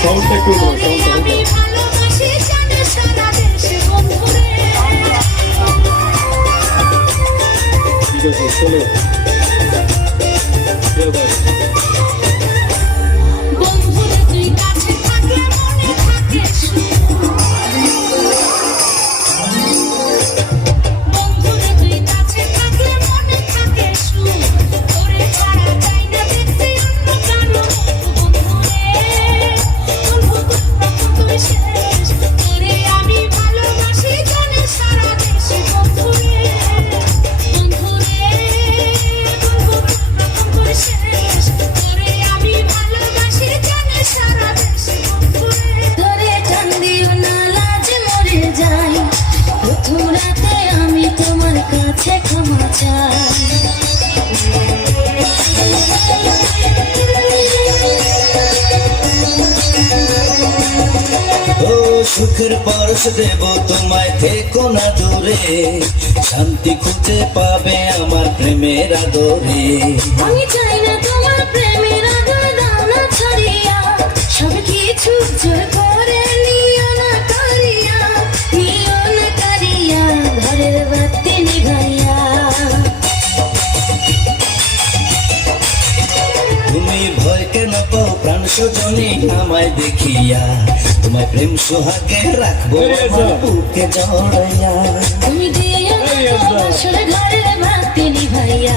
সাউন্ডটা একটু সাউন্ডটা ঠিক আছে চলো সুখের পরশ দেব, তোমায় থেকো না দূরে। শান্তি খুঁজে পাবে আমার প্রেমের আদরে। আমি চাই না ভয় কেন তো প্রাণ সজনে আমায় দেখিয়া। তোমায় প্রেম সোহাগে রাখব বুকে জড়াইয়া। তুমি দিয়ে ঘরের ভাতে নিভাইয়া।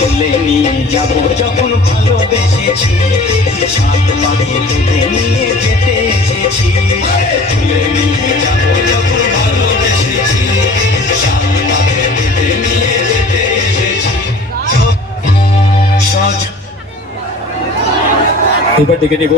চলে নিয়ে যাব যখন ভালোবেসেছি। সাত বাড়ি তুলে নিয়ে যেতে এসেছি। তুলে নিয়ে যাব যখন ভালোবেসেছি। নিয়ে যেতে এবার দেখে নেব।